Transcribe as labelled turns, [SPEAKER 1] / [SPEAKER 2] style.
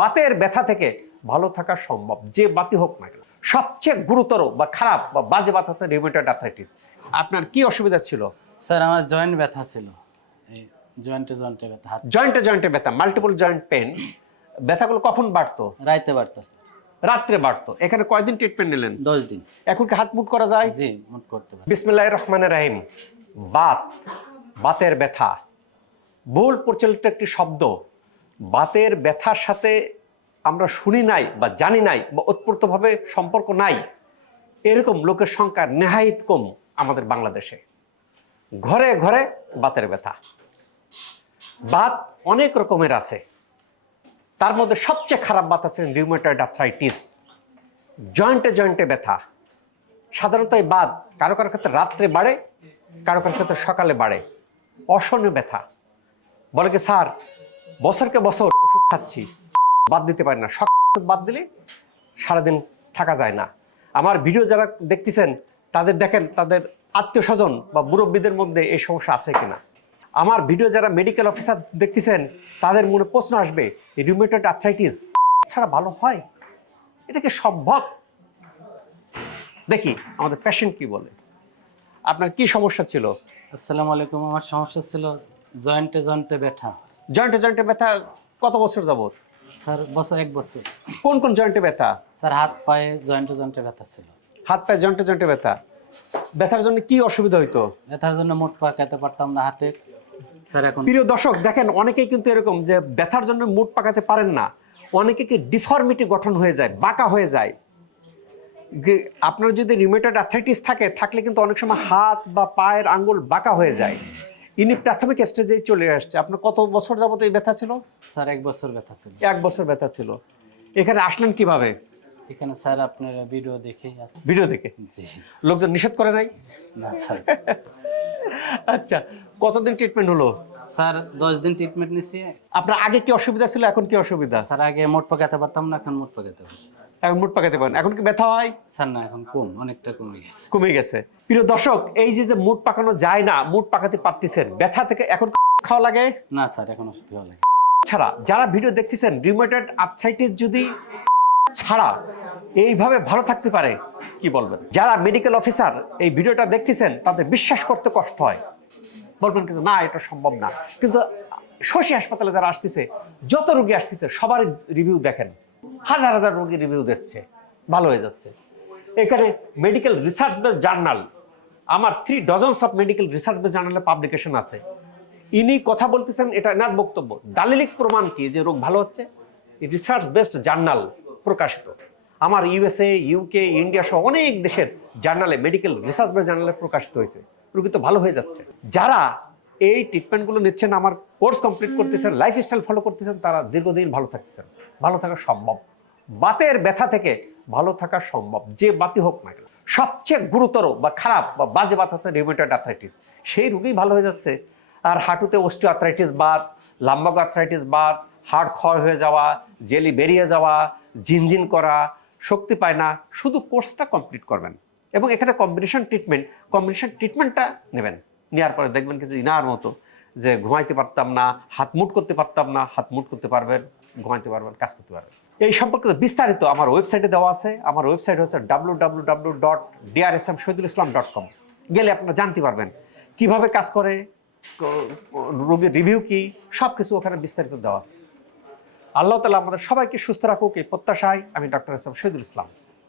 [SPEAKER 1] বাতের ব্যথা থেকে ভালো থাকা সম্ভব যে বাতি হোক না কেন। সবচেয়ে গুরুতর বা খারাপ বা বাজে বাত হচ্ছে রিউমেটয়েড আর্থ্রাইটিস আপনার কি অসুবিধা ছিল?
[SPEAKER 2] স্যার আমার জয়েন্ট ব্যথা ছিল। জয়েন্টে জয়েন্টে ব্যথা
[SPEAKER 1] জয়েন্টে জয়েন্টে ব্যথা মাল্টিপল জয়েন্ট পেন ব্যথাগুলো কখন বাড়তো?
[SPEAKER 2] রাইতে বাড়তেছে
[SPEAKER 1] রাত্রে বাড়তো। এখানে কয়দিন ট্রিটমেন্ট নিলেন?
[SPEAKER 2] দশ দিন।
[SPEAKER 1] এখন কি হাত মুট করা যায়?
[SPEAKER 2] জি মোট করতে পারি।
[SPEAKER 1] বিসমিল্লাহ রহমান রাহিম। বাত বাতের ব্যথা। বহুল প্রচলিত একটি শব্দ বাতের ব্যথার সাথে আমরা শুনি নাই বা জানি নাই বা ওতপ্রোতভাবে সম্পর্ক নাই, এরকম লোকের সংখ্যা নেহাইত কম আমাদের বাংলাদেশে। ঘরে ঘরে বাতের ব্যথা। বাত অনেক রকমের আছে। তার মধ্যে সবচেয়ে খারাপ বাত আছে রিউমেটয়েড আর্থ্রাইটিস জয়েন্টে জয়েন্টে ব্যথা। সাধারণত এই বাদ কারও কারও ক্ষেত্রে রাত্রে বাড়ে, কারও কারও ক্ষেত্রে সকালে বাড়ে। অসহনীয় ব্যথা। বলে কি, স্যার বছরকে বছর ওষুধ খাচ্ছি, বাদ দিতে পারি না। সব ওষুধ বাদ দিলে সারাদিন থাকা যায় না। আমার ভিডিও যারা দেখতেছেন, তাদের দেখেন, তাদের আত্মীয় স্বজন বা মুরব্বীদের মধ্যে এই সমস্যা আছে কিনা। আমার ভিডিও যারা মেডিকেল অফিসার দেখতেছেন, তাদের মনে প্রশ্ন আসবে রিউমেটয়েড আর্থ্রাইটিস ছাড়া ভালো হয়? এটা কি সম্ভব? দেখি, আমাদের পেশেন্ট কি বলে। আপনার কি সমস্যা ছিল?
[SPEAKER 2] আসসালামু আলাইকুম। আমার সমস্যা ছিল জয়েন্টে জয়েন্টে ব্যথা।
[SPEAKER 1] জয়েন্টে জয়েন্টে ব্যথা কত বছর যাবত
[SPEAKER 2] স্যার বছর এক বছর।
[SPEAKER 1] কোন কোন জয়েন্টে ব্যথা?
[SPEAKER 2] স্যার হাত পায়ে জয়েন্টে জয়েন্টে ব্যথা ছিল।
[SPEAKER 1] হাত পায়ে জয়েন্টে জয়েন্টে ব্যথা। ব্যথার জন্য কি অসুবিধা হইতো?
[SPEAKER 2] ব্যথার জন্য মোট পা খেতে পারতাম না হাতে। স্যার এখন
[SPEAKER 1] প্রিয় দর্শক দেখেন অনেকেই কিন্তু এরকম যে ব্যথার জন্য মুড পাকাতে পারেন না। অনেকে কি ডিফর্মিটি গঠন হয়ে যায় বাঁকা হয়ে যায়। আপনার যদি রিউমেটয়েড আর্থ্রাইটিস থাকে থাকলে কিন্তু অনেক সময় হাত বা পায়ের আঙ্গুল বাঁকা হয়ে যায়। ইনি প্রাথমিক স্টেজেই চলে আসছে। আপনার কত বছর যাবত এই ব্যথা ছিল?
[SPEAKER 2] স্যার এক বছর ব্যথা ছিল।
[SPEAKER 1] এক বছর ব্যথা ছিল। এখানে আসলেন কীভাবে?
[SPEAKER 2] এখানে স্যার আপনার ভিডিও আছে।
[SPEAKER 1] ভিডিও দেখে?
[SPEAKER 2] জি।
[SPEAKER 1] লোকজন নিষেধ করে নাই?
[SPEAKER 2] না স্যার।
[SPEAKER 1] আচ্ছা কতদিন ট্রিটমেন্ট হলো?
[SPEAKER 2] স্যার দশ দিন ট্রিটমেন্ট নিছি।
[SPEAKER 1] আপনার আগে কি অসুবিধা ছিল এখন কি অসুবিধা?
[SPEAKER 2] স্যার আগে মোট পাকাতে পারতাম না এখন মোট পাকাতে পারি
[SPEAKER 1] এখন মুড পাকাতে পারেন। এখন কি ব্যথা হয়?
[SPEAKER 2] স্যার না এখন কম অনেকটা কমে গেছে।
[SPEAKER 1] কমে গেছে। প্রিয় দর্শক এই যে যে মুড পাকানো যায় না মুড পাকাতে পারতেছেন ব্যথা থেকে এখন খাওয়া লাগে?
[SPEAKER 2] না স্যার এখন ওষুধ খাওয়া লাগে।
[SPEAKER 1] ছাড়া যারা ভিডিও দেখতেছেন রিউমেটয়েড আর্থ্রাইটিস যদি ছাড়া এইভাবে ভালো থাকতে পারে কি বলবেন? যারা মেডিকেল অফিসার এই ভিডিওটা দেখতেছেন তাদের বিশ্বাস করতে কষ্ট হয়। বলবেন কিন্তু না এটা সম্ভব না। কিন্তু শশী হাসপাতালে যারা আসতেছে যত রুগী আসতেছে সবার রিভিউ দেখেন। হাজার হাজার রোগী রিভিউ দিচ্ছে। ভালো হয়ে যাচ্ছে। এখানে মেডিকেল রিসার্চ বেস জার্নাল আমার three dozens of medical research base জার্নালে পাবলিকেশন আছে। ইনি কথা বলতেছেন, এটা এনার বক্তব্য। দালিলিক প্রমাণ কি? যে রোগ ভালো হচ্ছে? রিসার্চ বেসড জার্নাল প্রকাশিত। আমার ইউএসএ ইউকে ইন্ডিয়া সহ অনেক দেশের জার্নালে মেডিকেল রিসার্চ বেস জার্নালে প্রকাশিত হয়েছে। রোগী তো ভালো হয়ে যাচ্ছে। যারা এই ট্রিটমেন্টগুলো নিচ্ছেন আমার কোর্স কমপ্লিট করতেছেন লাইফস্টাইল ফলো করতেছেন তারা দীর্ঘদিন ভালো থাকতেছেন। ভালো থাকা সম্ভব। বাতের ব্যথা থেকে ভালো থাকা সম্ভব যে বাতি হোক না কেন। সবচেয়ে গুরুতর বা খারাপ বা বাজে বাত হচ্ছে রিউমেটয়েড আর্থ্রাইটিস সেই রোগী ভালো হয়ে যাচ্ছে। আর হাঁটুতে অস্টিও আর্থ্রাইটিস বাত লাম্বাগ আর্থ্রাইটিস বাত হাড় ক্ষয় হয়ে যাওয়া জেলি বেরিয়ে যাওয়া ঝিনঝিন করা শক্তি পায় না। শুধু কোর্সটা কমপ্লিট করবেন। এবং এখানে কম্বিনেশন ট্রিটমেন্ট কম্বিনেশন ট্রিটমেন্টটা নেবেন। নেওয়ার পরে দেখবেন কি যে ইনার মতো যে ঘুমাইতে পারতাম না, হাত মুট করতে পারতাম না, হাত মুট করতে পারবেন, ঘুমাইতে পারবেন, কাজ করতে পারবেন। এই সম্পর্কে বিস্তারিত আমার ওয়েবসাইটে দেওয়া আছে। আমার ওয়েবসাইট হচ্ছে W W W dot DRSM Shahidul Islam dot com গেলে আপনারা জানতে পারবেন কীভাবে কাজ করে, রোগীর রিভিউ কি সব কিছু ওখানে বিস্তারিত দেওয়া আছে। আল্লাহ তালা আমাদের সবাইকে সুস্থ রাখুক, এই প্রত্যাশায় আমি ডক্টর ইসলাম শহীদুল ইসলাম